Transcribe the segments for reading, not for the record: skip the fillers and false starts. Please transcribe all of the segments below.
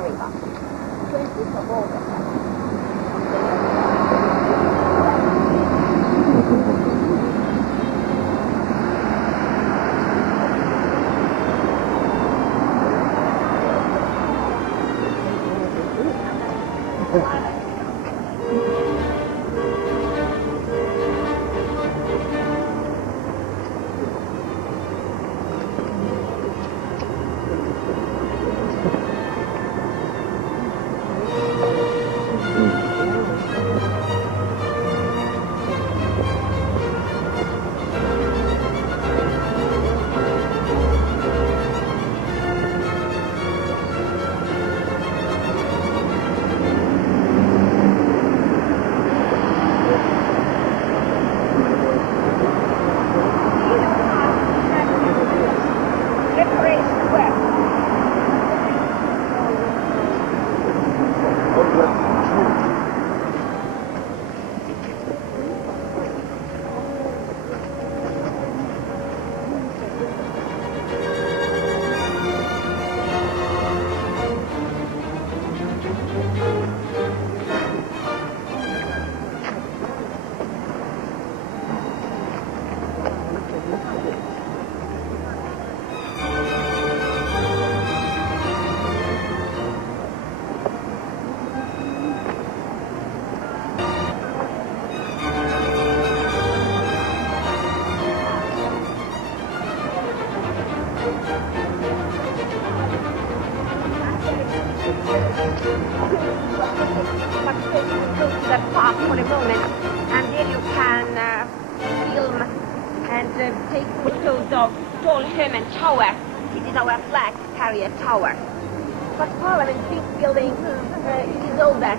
Holland-America. 20th of August. Tower. But Parliament, big building, it is older.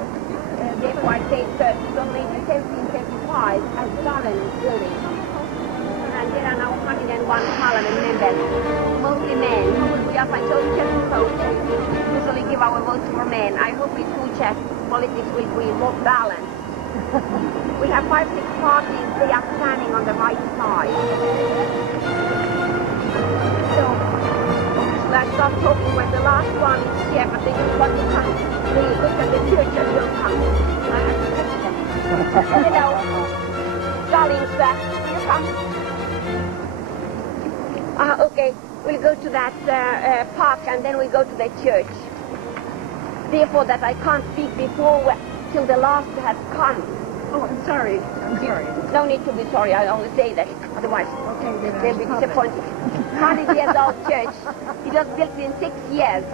Therefore I say it was made in 1735 as government building. And there are now 101 Parliament members, mostly men. We are by social vote. We usually give our votes for men. I hope in future politics will be more balanced. We have 5-6 parties. They are standing on the right side. So, I stop talking when the last one is here, but they just want to come. They look at the church and don't come. I have to fix them. Hello. Darlings, you come. Okay, we'll go to that park and then we go to the church. Therefore that I can't speak before till the last has come. Oh, I'm sorry. I'm sorry. No need to be sorry. I only say that. Otherwise, they'll be disappointed. 100 years old church. It was built in 6 years.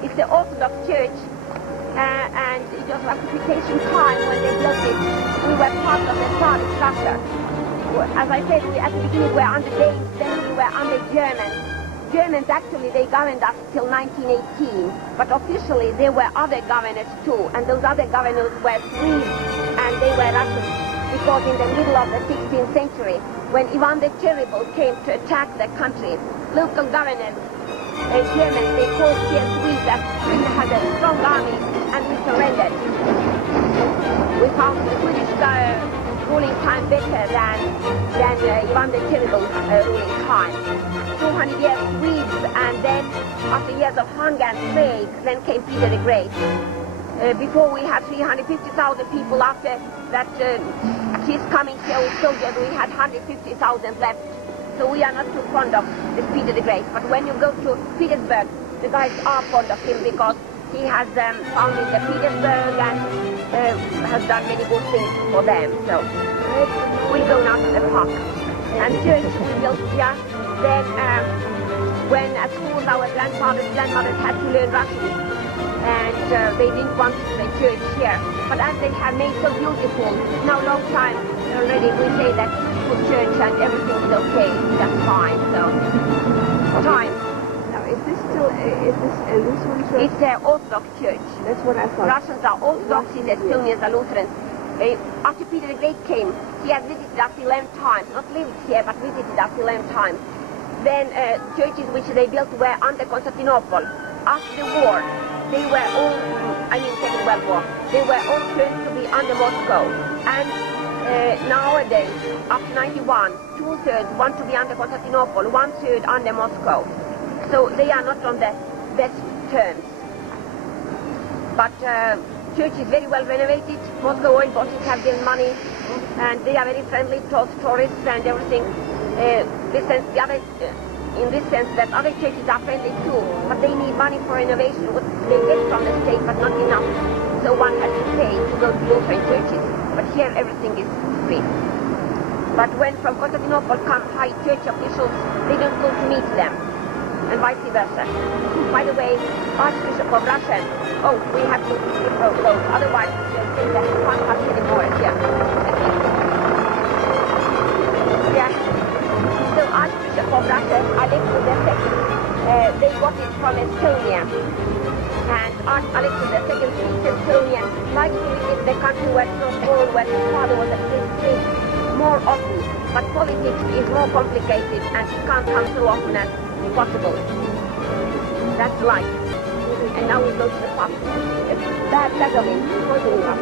It's the Orthodox church, and it was occupation time when they built it. We were part of the Tsarist Russia. As I said, we at the beginning were under Danes, then we were under Germans. Germans actually, they governed us till 1918, but officially there were other governors too, and those other governors were Swedes, and they were Russians, because in the middle of the 16th century, when Ivan the Terrible came to attack the country, local governors, Germans, they called here Swedes that Sweden had a strong army, and we surrendered. We found the Swedish ruling time better than Ivan the Terrible ruling time. 200 years Swedes, and then after years of hunger and plague, then came Peter the Great. Before we had 350,000 people. After that his coming here with soldiers, we had 150,000 left. So we are not too fond of this Peter the Great. But when you go to Petersburg, the guys are fond of him because he has founded the Petersburg and has done many good things for them. So we go now to the park. And church we built here. Then when at school our grandmothers had to learn Russian, and they didn't want the church here. But as they have made so beautiful, now long time already we say that for church and everything is okay, that's fine. So time. Now is this still this one church? It's an Orthodox church. That's what I thought. Russians are Orthodox, in Estonians are Lutherans. After Peter the Great came, he has visited us 11 times, not lived here, but visited us 11 times. Then churches which they built were under Constantinople. After the war, they were all, Second World War, they were all turned to be under Moscow. And nowadays, after 91, 2/3 want to be under Constantinople, 1/3 under Moscow. So they are not on the best terms. But church is very well renovated. Moscow and Baltic have given money, and they are very friendly towards tourists and everything. In this sense that other churches are friendly too, but they need money for renovation, what they get from the state, but not enough. So one has to pay to go to Lutheran churches. But here everything is free. But when from Constantinople come high church officials, they don't go to meet them, and vice versa. By the way, Archbishop of Russia, we have to go, otherwise they'll say that we can't have anymore here. Yeah. So Archbishop of Russia, Alexander II, they got it from Estonia. And Alexander II speaks Estonian, likes to visit the country where he was born, where his father was a priest, more often. But politics is more complicated and he can't come so often as possible. That's life. And now we go to the pub. Bad juggling, poisoning us.